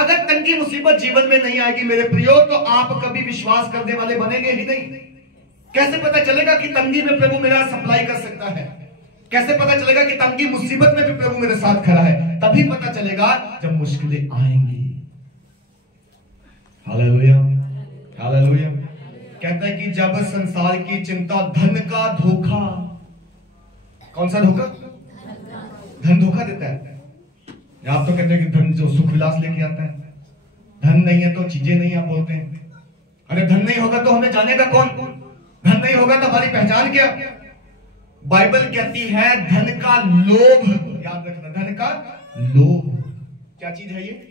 अगर तंगी मुसीबत जीवन में नहीं आएगी मेरे प्रियो, तो आप कभी विश्वास करने वाले बनेंगे ही नहीं। कैसे पता चलेगा कि तंगी में प्रभु मेरा सप्लाई कर सकता है? कैसे पता चलेगा कि तंगी मुसीबत में भी प्रभु मेरे साथ खड़ा है? तभी पता चलेगा जब मुश्किलें आएंगी। Hallelujah, hallelujah. कहता है कि जब संसार की चिंता, धन का धोखा, कौन सा धोखा? धन धोखा देता है। आप तो कहते हैं कि धन जो सुख विलास लेके आता है, धन नहीं है तो चीजें नहीं, आप बोलते हैं अरे धन नहीं होगा तो हमें जानेगा कौन? धन नहीं होगा तो हमारी पहचान क्या? बाइबल कहती है धन का लोभ, याद रखना, धन का लोभ क्या चीज है? ये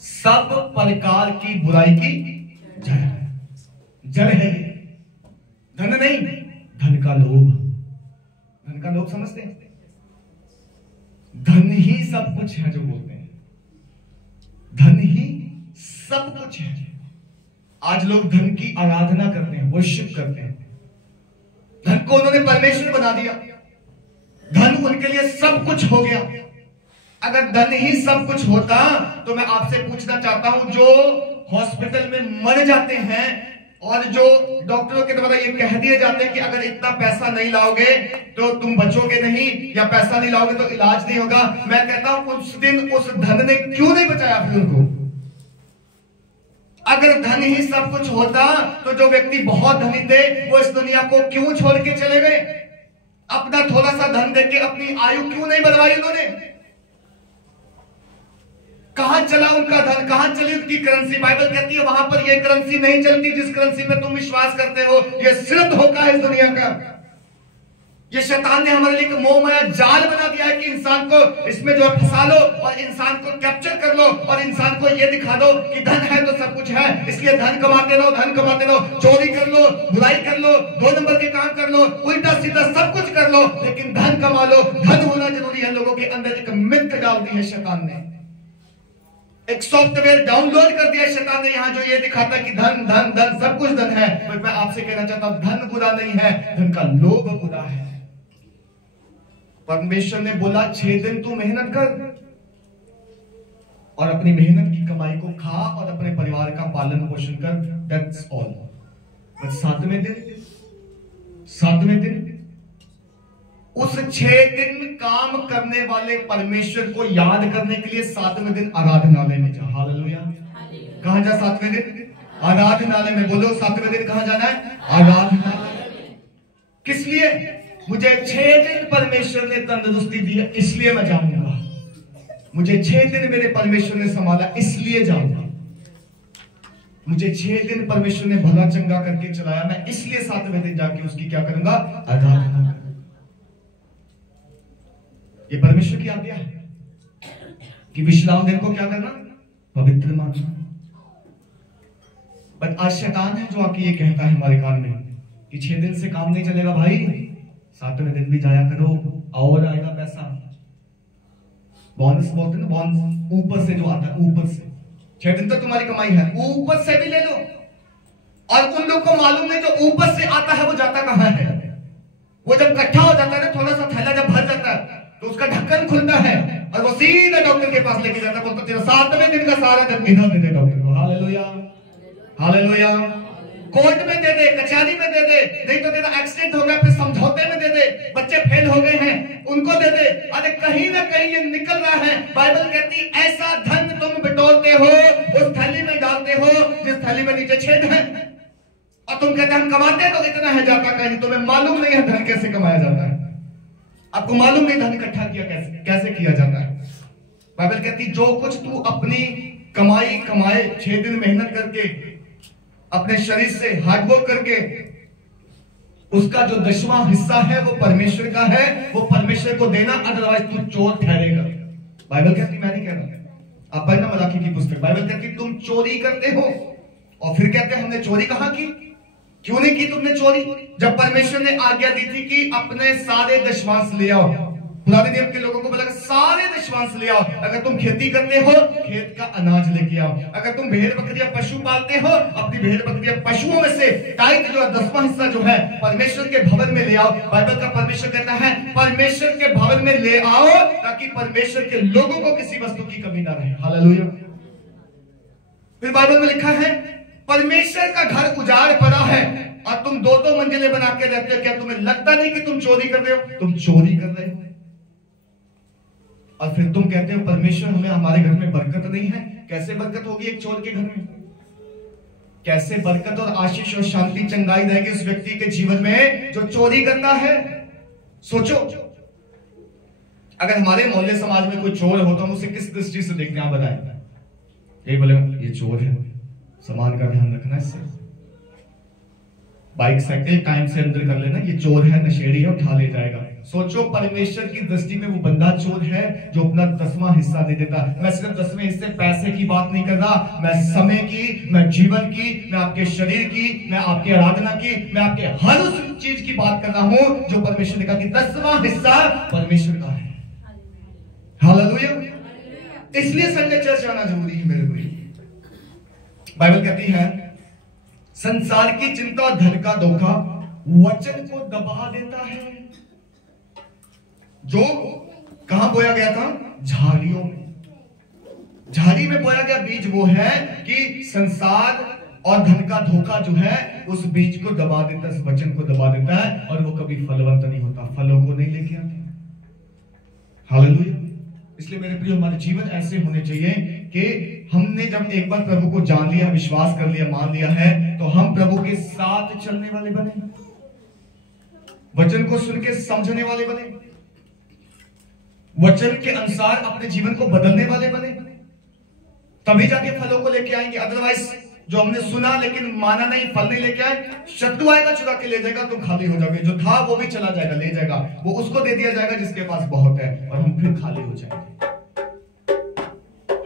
सब प्रकार की बुराई की जड़ है, जड़ है ये। धन नहीं, धन का लोभ। धन का लोभ समझते हैं? धन ही सब कुछ है जो बोलते हैं, धन ही सब कुछ है। आज लोग धन की आराधना करते हैं, वर्शिप करते हैं। धन को उन्होंने परमेश्वर बना दिया, धन उनके लिए सब कुछ हो गया। अगर धन ही सब कुछ होता तो मैं आपसे पूछना चाहता हूं, जो हॉस्पिटल में मर जाते हैं और जो डॉक्टरों के द्वारा ये कह दिए जाते हैं कि अगर इतना पैसा नहीं लाओगे तो तुम बचोगे नहीं, या पैसा नहीं लाओगे तो इलाज नहीं होगा, मैं कहता हूं उस दिन उस धन ने क्यों नहीं बचाया फिर उनको? अगर धन ही सब कुछ होता तो जो व्यक्ति बहुत धनी थे वो इस दुनिया को क्यों छोड़ के चले गए? अपना थोड़ा सा धन देके अपनी आयु क्यों नहीं बढ़वाई उन्होंने? कहां चला उनका धन? कहां चली उनकी करेंसी? बाइबल कहती है वहां पर यह करेंसी नहीं चलती जिस करेंसी में तुम विश्वास करते हो। यह सिर्फ धोखा है इस दुनिया का। ये शैतान ने हमारे लिए मोह माया जाल बना दिया है कि इंसान को इसमें जो फंसा लो और इंसान को कैप्चर कर लो और इंसान को ये दिखा दो कि धन है तो सब कुछ है, इसलिए धन कमाते रहो, धन कमाते रहो, चोरी कर लो, बुराई कर लो, 2 नंबर के काम कर लो, उल्टा सीधा सब कुछ कर लो, लेकिन धन कमा लो। धन होना जरूरी है। लोगों के अंदर एक मिथ डाल दी है शैतान ने, एक सॉफ्टवेयर डाउनलोड कर दिया शैतान ने, यहां जो ये दिखाता है कि धन धन धन सब कुछ धन है। पर मैं आपसे कहना चाहता हूं धन बुरा नहीं है, धन का लोभ बुरा है। परमेश्वर ने बोला 6 दिन तू मेहनत कर और अपनी मेहनत की कमाई को खा और अपने परिवार का पालन पोषण कर, दैट्स ऑल। पर 7वें दिन उस 6 दिन काम करने वाले परमेश्वर को याद करने के लिए 7वें दिन आराधनालय में जा। हालेलुया। कहां जा? 7वें दिन आराधनालय में। बोलो 7वें दिन कहां जाना है? आराधनालय। किस लिए? मुझे 6 दिन परमेश्वर ने तंदुरुस्ती दी है, इसलिए मैं जाऊंगा। मुझे 6 दिन मेरे परमेश्वर ने संभाला, इसलिए जाऊंगा। मुझे 6 दिन परमेश्वर ने भला चंगा करके चलाया, मैं इसलिए 7वें दिन जाके उसकी क्या करूंगा? आराधना। ये परमेश्वर की आज्ञा है कि विश्राम दिन को क्या करना? पवित्र मानना। बट आज शैतान है जो आके ये कहता है हमारे कान में कि 6 दिन से काम नहीं चलेगा भाई, 7वें दिन भी जाया करो और आएगा पैसा। बोनस बोलते ना, बोनस ऊपर से जो आता है, ऊपर से 6 दिन तो तुम्हारी कमाई है, ऊपर से भी ले लो। और उन लोग को मालूम नहीं जो ऊपर से आता है वो जाता कहां है। वो जब इकट्ठा हो जाता है, थोड़ा सा थैला जब भर जाता है तो उसका ढक्कन खुलता है और वो सीधा डॉक्टर के पास लेके जाता है, बोलता तेरा 7वें दिन का सारा धन इधर दे दे डॉक्टर को। Hallelujah, hallelujah. कोर्ट में दे दे, कचहरी में दे दे, नहीं तो तेरा एक्सीडेंट हो गया फिर समझौते में दे दे, बच्चे फेल हो गए हैं उनको दे दे। अरे कहीं ना कहीं ये निकल रहा है। बाइबल कहती ऐसा धन तुम बिटोरते हो, उस थैली में डालते हो जिस थैली में नीचे छेद है, और तुम कहते हैं हम कमाते तो इतना है, जाता कहीं। तुम्हें मालूम नहीं है धन कैसे कमाया जाता है। आपको मालूम नहीं धन इकट्ठा किया कैसे किया जाता है। बाइबल कहती जो कुछ तू अपनी कमाई कमाए, 6 दिन मेहनत करके, अपने शरीर से हार्डवर्क करके, उसका जो 10वां हिस्सा है वो परमेश्वर का है, वो परमेश्वर को देना, अदरवाइज तू चोर ठहरेगा। बाइबल कहती, मैं नहीं कह रहा, आप पढ़ना मलाकी की पुस्तक। बाइबल कहती तुम चोरी करते हो, और फिर कहते हमने चोरी कहां की? क्यों नहीं की तुमने चोरी? जब परमेश्वर ने आज्ञा दी थी कि अपने सारे दशमांश ले आओ, पुराने नियम के लोगों को बोला सारे दशमांश ले आओ। अगर तुम खेती करते हो, खेत का अनाज लेके आओ। अगर तुम भेड़ बकरियां पशु पालते हो, अपनी भेड़ बकरियां पशुओं में से टाइट जो है 10वां हिस्सा जो है परमेश्वर के भवन में ले आओ। बाइबल का परमेश्वर कहता है परमेश्वर के भवन में ले आओ ताकि परमेश्वर के लोगों को किसी वस्तु की कमी ना रहे। हालेलुया, फिर बाइबल में लिखा है परमेश्वर का घर उजाड़ पड़ा है और तुम दो दो मंजिलें बना के रहते हो, क्या तुम्हें लगता नहीं कि तुम चोरी कर रहे हो? तुम चोरी कर रहे हो। और फिर तुम कहते हो परमेश्वर हमें, हमारे घर में बरकत नहीं है। कैसे बरकत होगी एक चोर के घर में? कैसे बरकत और आशीष और शांति चंगाई रहेगी उस व्यक्ति के जीवन में जो चोरी करता है? सोचो, अगर हमारे मोहल्ले समाज में कोई चोर हो तो हम उसे किस दृष्टि से देखते हैं? आप बताएं। ये बोले ये चोर है, सामान का ध्यान रखना, इससे बाइक साइकिल टाइम से अंदर कर लेना, ये चोर है, नशेड़ी है, उठा ले जाएगा। सोचो परमेश्वर की दृष्टि में वो बंदा चोर है जो अपना 10वां हिस्सा दे देता। मैं सिर्फ 10वें हिस्से पैसे की बात नहीं कर रहा, मैं समय की, मैं जीवन की, मैं आपके शरीर की, मैं आपकी आराधना की, मैं आपके हर उस चीज की बात कर रहा हूं जो परमेश्वर ने कहा कि 10वां हिस्सा परमेश्वर का है। हालेलुया। इसलिए संडे चर्च आना जरूरी है मेरे भाई। बाइबल कहती है संसार की चिंता और धन का धोखा वचन को दबा देता है। जो कहां बोया गया था? झाड़ियों में। झाड़ी में बोया गया बीज वो है कि संसार और धन का धोखा जो है उस बीज को दबा देता है, उस वचन को दबा देता है और वो कभी फलवंत नहीं होता, फलों को नहीं लेके आता। हालेलुया। इसलिए मेरे प्रिय हमारे जीवन ऐसे होने चाहिए कि हमने जब एक बार प्रभु को जान लिया, विश्वास कर लिया, मान लिया है, तो हम प्रभु के साथ चलने वाले बने, वचन को सुन के समझने वाले बने, वचन के अनुसार अपने जीवन को बदलने वाले बने, तभी जाके फलों को लेके आएंगे। अदरवाइज जो हमने सुना लेकिन माना नहीं, फल नहीं लेके आए, शत्रु आएगा चुरा के ले जाएगा, तुम खाली हो जाओगे। जो था वो भी चला जाएगा, ले जाएगा, वो उसको दे दिया जाएगा जिसके पास बहुत है, और हम फिर खाली हो जाएंगे।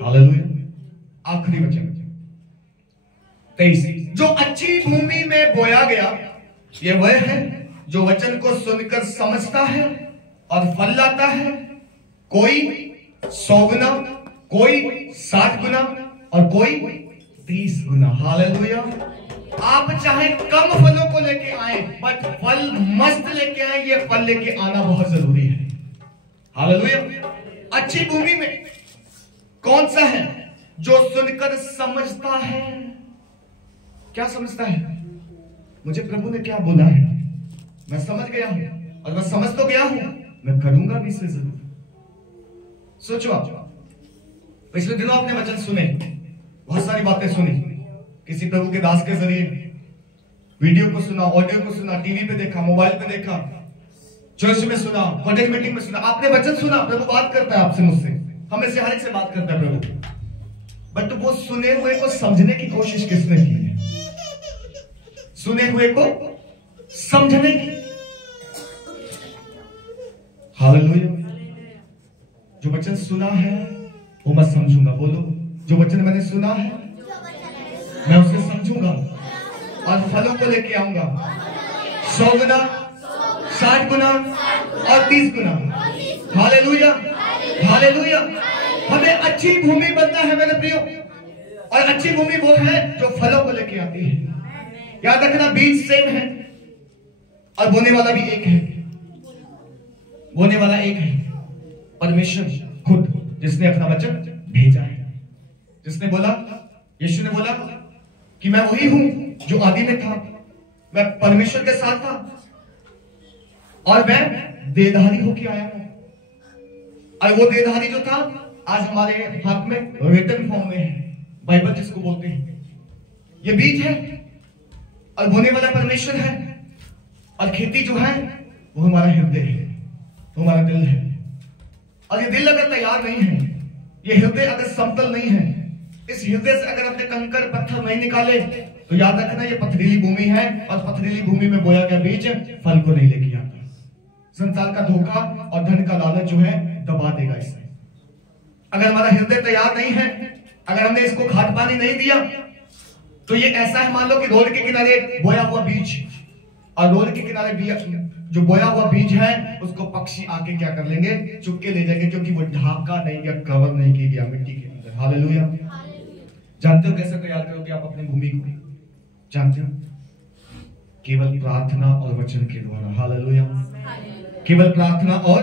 हालेलुया। आखिरी वचन 23, जो अच्छी भूमि में बोया गया ये वह है जो वचन को सुनकर समझता है और फल लाता है, कोई 100 गुना, कोई 60 गुना और कोई 30 गुना। हालेलुया। आप चाहे कम फलों को लेके आए बट फल मस्त लेके आए, ये फल लेके आना बहुत जरूरी है। हालेलुया। अच्छी भूमि में कौन सा है? जो सुनकर समझता है। क्या समझता है? मुझे प्रभु ने क्या बोला है, मैं समझ गया हूं, और मैं समझ तो गया हूं, मैं करूंगा भी इसे जरूर। सोचो आप, पिछले दिनों आपने वचन सुने, बहुत सारी बातें सुनी, किसी प्रभु के दास के जरिए वीडियो को सुना, ऑडियो को सुना, टीवी पे देखा, मोबाइल पे देखा, चर्च में सुना, कॉलेज मीटिंग में सुना, आपने वचन सुना। प्रभु बात करता है आपसे, मुझसे, हमें से हर एक से बात करता है प्रभु। बट वो सुने हुए को समझने की कोशिश किसने की है? सुने हुए को समझने की। हालेलुया। जो वचन सुना है वो मैं समझूंगा। बोलो, जो वचन मैंने सुना है मैं उसे समझूंगा और फलों को लेके आऊंगा, 100 गुना, 60 गुना और 30 गुना। हालेलुया। हालेलुया। हमें अच्छी भूमि बनना है मेरे प्रियो, और अच्छी भूमि वो है जो फलों को लेके आती है। याद रखना, बीज सेम है और बोने वाला भी एक है। बोने वाला एक है, परमेश्वर खुद, जिसने अपना वचन भेजा है, जिसने बोला, यीशु ने बोला कि मैं वही हूं जो आदि में था, मैं परमेश्वर के साथ था और मैं देहधारी होके आया हूं। और वो देहधारी जो था आज हमारे हाथ में रिटन फॉर्म में है, बाइबल जिसको बोलते हैं। ये बीज है और बोने वाला परमेश्वर है, और खेती जो है वो हमारा हृदय है, वो हमारा दिल है। और ये दिल अगर तैयार नहीं है, ये हृदय अगर समतल नहीं है, इस हृदय से अगर अपने कंकड़ पत्थर नहीं निकाले, तो याद रखना ये पथरीली भूमि है, और पथरीली भूमि में बोया गया बीज फल को नहीं लेके आता। संसार का धोखा और धन का लालच जो है दबा देगा इसे। अगर हमारा हृदय तैयार नहीं है, अगर हमने इसको खाद पानी नहीं दिया, तो ये ऐसा है, मान लो कि रोड के किनारे बोया हुआ बीज, और रोड के किनारे जो बोया हुआ बीज है उसको पक्षी आके क्या कर लेंगे? चुग के ले जाएंगे, क्योंकि वो ढाका नहीं गया, कवर नहीं किया गया मिट्टी के अंदर। हालेलुया। जानते हो कैसे तैयार करोगे आप अपनी भूमि को? जानते हो? केवल प्रार्थना और वचन के द्वारा। हालेलुया। केवल प्रार्थना और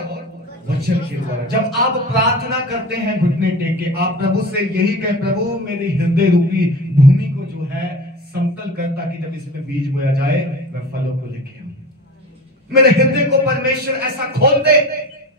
वचन के द्वारा। जब आप प्रार्थना करते हैं घुटने टेक के, आप प्रभु से यही कहें, प्रभु मेरी हृदय रूपी भूमि को जो है समतल कर, ताकि जब इसमें बीज बोया जाए मैं फलों को लेके आऊं। मेरे हृदय को परमेश्वर ऐसा खोल दे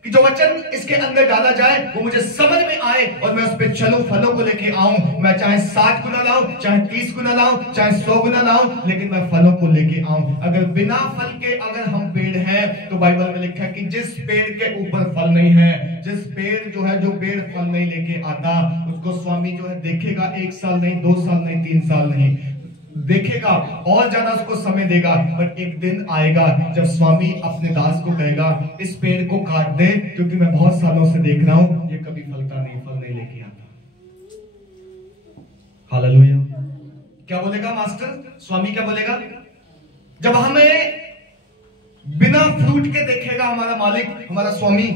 कि जो वचन इसके अंदर डाला जाए वो मुझे समझ में आए और मैं उस पर चलूं, फलों को लेके आऊं। मैं चाहे 60 गुना लाऊं, चाहे 30 गुना लाऊं, चाहे 100 गुना लाऊं, लेकिन मैं फलों को लेके आऊं। अगर बिना फल के अगर हम पेड़ हैं, तो बाइबल में लिखा है कि जिस पेड़ के ऊपर फल नहीं है, जिस पेड़ जो पेड़ फल नहीं लेके आता, उसको स्वामी जो है देखेगा 1 साल नहीं, 2 साल नहीं, 3 साल नहीं देखेगा, और ज्यादा उसको समय देगा। बट एक दिन आएगा जब स्वामी अपने दास को कहेगा, इस पेड़ को काट दे, क्योंकि मैं बहुत सालों से देख रहा हूं ये कभी फलता नहीं, फल नहीं लेके आता। हालेलुया। क्या बोलेगा मास्टर? स्वामी क्या बोलेगा? जब हमें बिना फ्रूट के देखेगा हमारा मालिक, हमारा स्वामी,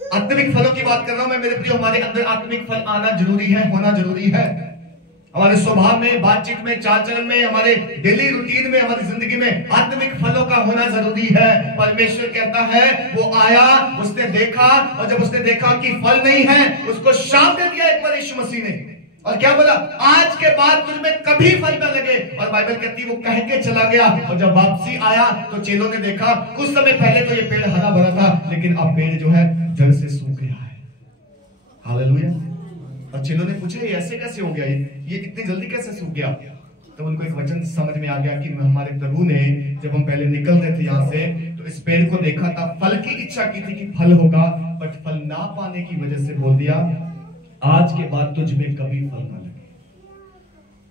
आत्मिक फलों की बात कर रहा हूं मैं मेरे प्रियो। हमारे अंदर आत्मिक फल आना जरूरी है, होना जरूरी है। हमारे स्वभाव में, बातचीत में, चाल चलन में, हमारे डेली रूटीन में, हमारी जिंदगी में आत्मिक फलों का होना जरूरी है। परमेश्वर कहता है, वो आया, उसने देखा, और जब उसने देखा कि फल नहीं है, उसको शाप दे दिया एक बार यीशु मसीह ने, और क्या बोला? आज के बाद तुझ में कभी फल न लगे। और बाइबल कहती है वो कह के चला गया, और जब वापसी आया तो चेलों ने देखा, कुछ समय पहले तो ये पेड़ हरा भरा था, लेकिन अब पेड़ जो है जड़ से सूख गया है। हालेलुया। और चेलों ने पूछा, ये ऐसे कैसे हो गया, ये इतनी जल्दी कैसे सूख गया? तो उनको एक वचन समझ में आ गया कि हमारे प्रभु ने, जब हम पहले निकल रहे थे यहाँ से, तो इस पेड़ को देखा था, फल की इच्छा की थी कि फल होगा, बट फल ना पाने की वजह से बोल दिया, आज के बाद तुझ में कभी फल ना लगे,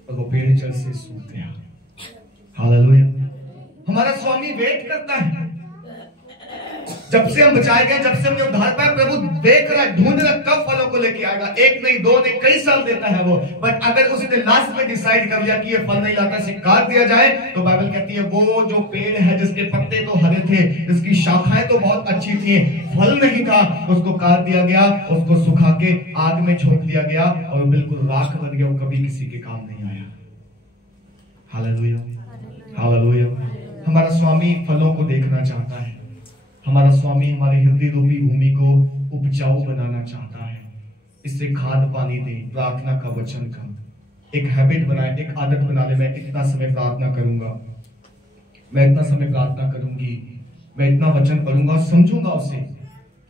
और वो पेड़ जड़ से सूख गया। हालेलुया। हमारा स्वामी वेट करता है, जब से हम बचाए गए, जब से हमने उद्धार पाया, प्रभु देख रहा है, ढूंढ रहा है कब फलों को लेके आएगा। 1 नहीं, 2 नहीं, कई साल देता है वो। बट अगर उसने लास्ट में डिसाइड कर लिया कि ये फल नहीं लाता, इसे काट दिया जाए, तो बाइबल कहती है वो जो पेड़ है जिसके पत्ते तो हरे थे, जिसकी शाखाएं तो बहुत अच्छी थी, फल नहीं था, उसको काट दिया गया, उसको सुखा के आग में झोंक दिया गया, और बिल्कुल राख बन गया, वो कभी किसी के काम नहीं आया। हालेलुया। हालेलुया। हमारा स्वामी फलों को देखना चाहता है। हमारा स्वामी हमारे हृदय रूपी भूमि को उपजाऊ बनाना चाहता है। इससे खाद पानी दे, प्रार्थना का, वचन का एक हैबिट बनाए, एक आदत बना ले। मैं इतना समय प्रार्थना करूंगा, मैं इतना समय प्रार्थना करूंगी, मैं इतना वचन पढ़ूंगा और समझूंगा उसे,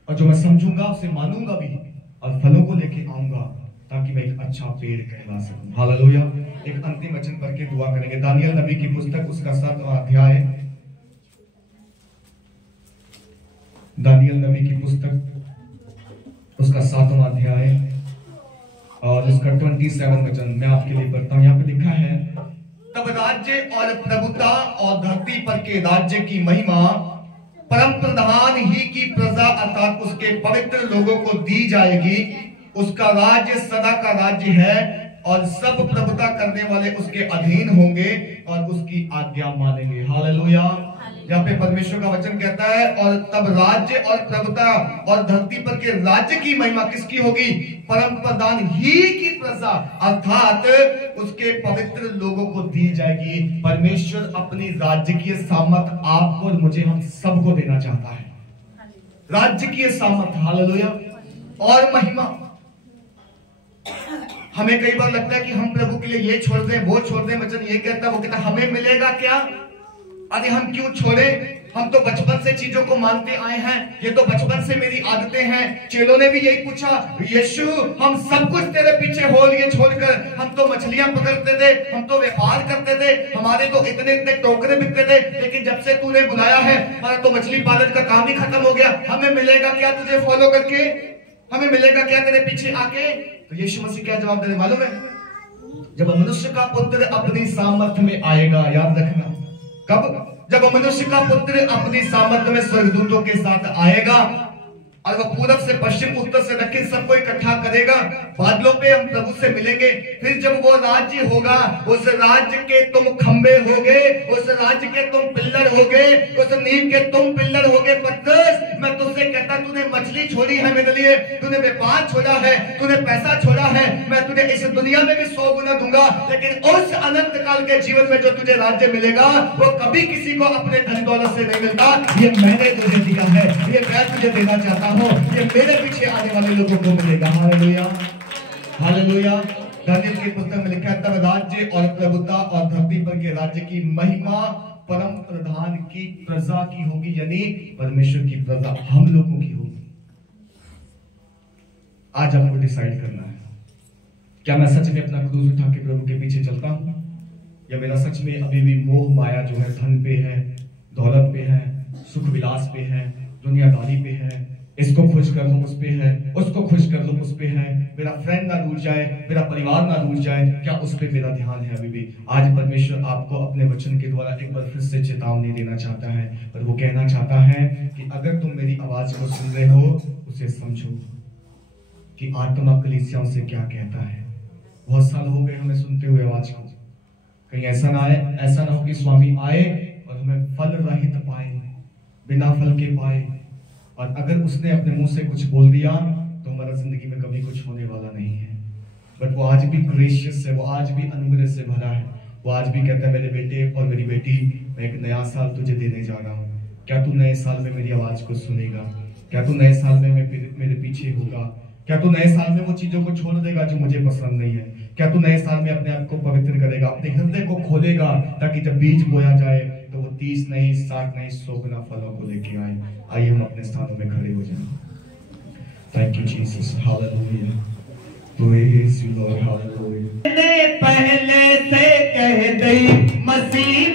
और जो मैं समझूंगा उसे मानूंगा भी, और फलों को लेके आऊंगा, ताकि मैं एक अच्छा पेड़ कहला सकूं। हालेलुया। एक अंतिम वचन पढ़ के दुआ करेंगे। दानियल नबी की पुस्तक, उसका 7वां अध्याय, दानियल नबी की पुस्तक, उसका 7वां अध्याय और उसका 27 वचन मैं आपके लिए पढ़ता हूं। यहाँ पे लिखा है, तब राज्य और प्रभुता और धरती पर के राज्य की महिमा परम प्रधान ही की प्रजा अर्थात उसके पवित्र लोगों को दी जाएगी। उसका राज्य सदा का राज्य है, और सब प्रभुता करने वाले उसके अधीन होंगे और उसकी आज्ञा मानेंगे। हालेलुया। यहाँ पे परमेश्वर का वचन कहता है, और तब राज्य और प्रभुता और धरती पर के राज्य की महिमा किसकी होगी? परम प्रधान ही की प्रजा अर्थात उसके पवित्र लोगों को दी जाएगी। परमेश्वर अपनी राजकीय सामर्थ आपको और मुझे, हम सबको देना चाहता है। राजकीय सामर्थ, हालेलुया, और महिमा। हमें कई बार लगता है कि हम प्रभु के लिए ये छोड़ दें, वो छोड़ दें, वचन ये कहता है, वो कहता हमें मिलेगा क्या? अरे हम क्यों छोड़े? हम तो बचपन से चीजों को मानते आए हैं, ये तो बचपन से मेरी आदतें हैं। चेलों ने भी यही पूछा, यीशु हम सब कुछ तेरे पीछे हो लिए छोड़कर, हम तो मछलियां पकड़ते थे, हम तो व्यापार करते थे, हमारे तो इतने इतने टोकरे बिकते थे, लेकिन जब से तूने बुलाया है हमारा तो मछली पालन का काम ही खत्म हो गया। हमें मिलेगा क्या तुझे फॉलो करके? हमें मिलेगा क्या तेरे पीछे आके? तो यीशु मसीह क्या जवाब दे रहे मालूम है? जब मनुष्य का पुत्र अपनी सामर्थ्य में आएगा, याद रखना, कब? जब मनुष्य का पुत्र अपनी सामर्थ्य में स्वर्गदूतों के साथ आएगा, और वह पूरब से पश्चिम, उत्तर से दक्षिण सबको इकट्ठा करेगा, बादलों पे हम प्रभु से मिलेंगे। फिर जब वो राज्य होगा, उस राज्य के तुम खंबे होगे, उस राज्य के तुम पिल्लर होगे, उस नींव के तुम पिल्लर होगे। पतरस, मैं तुझसे कहता, तूने मछली छोड़ी है मेरे लिए, तूने व्यापार छोड़ा है, तूने पैसा छोड़ा है, मैं तुझे तुझे इस दुनिया में भी 100 गुना दूंगा, लेकिन उस अनंत काल के जीवन में जो तुझे राज्य मिलेगा वो कभी किसी को अपने धन दौलत से नहीं मिलता। ये मैंने तुझे दिया है, ये मैं तुझे देना चाहता हूँ, ये मेरे पीछे आने वाले लोगों को मिलेगा। Hallelujah, hallelujah. दानियेल की पुस्तक में लिखा है, तब राज्य और प्रभुता और धरती पर के राज्य की महिमा परम प्रधान की प्रजा की होगी, यानी परमेश्वर की प्रजा हम लोगों की होगी। आज आपको डिसाइड करना है, क्या मैं सच में अपना क्रूज उठा के प्रभु के पीछे चलता हूं, या मेरा सच में अभी भी मोह माया जो है धन पे है, दौलत पे है, सुख विलास पे है, दुनियादारी पे है, इसको खुश कर लूं उस पे है, उसको खुश कर लूं उस पे है, मेरा फ्रेंड ना रूठ जाए, मेरा परिवार ना रूठ जाए, क्या उस पे मेरा ध्यान है अभी भी? आज परमेश्वर आपको अपने वचन के द्वारा एक बार फिर से चेतावनी देना चाहता है, और वो कहना चाहता है कि अगर तुम मेरी आवाज को सुन रहे हो, उसे समझो कि आत्मा कलीसियाओं से क्या कहता है। बहुत साल हो गए हमें सुनते हुए आवाज को, कहीं ऐसा ना हो कि स्वामी आए और हमें फल रहित पाए, बिना फल के पाए, और अगर उसने अपने मुंह से कुछ बोल दिया तो हमारा जिंदगी में कभी कुछ होने वाला नहीं है। बट वो आज भी ग्रेशियस है, वो आज भी अनुग्रह से भरा है, वो आज भी कहता है मेरे बेटे और मेरी बेटी, मैं एक नया साल तुझे देने जा रहा हूँ, क्या तू नए साल में मेरी आवाज को सुनेगा? क्या तू नए साल में मेरे पीछे होगा? क्या तू नए साल में वो चीजों को छोड़ देगा जो मुझे पसंद नहीं है? क्या तू नए साल में अपने आप को पवित्र करेगा, अपने हृदय को खोलेगा, ताकि जब बीज बोया जाए तो वो 30 नहीं, 60 नहीं, 100 गुना फलों को लेके आए। आइए हम अपने स्थानों में खड़े हो जाएं। Thank you Jesus, hallelujah, praise you Lord, hallelujah. पहले से कह दे मसीह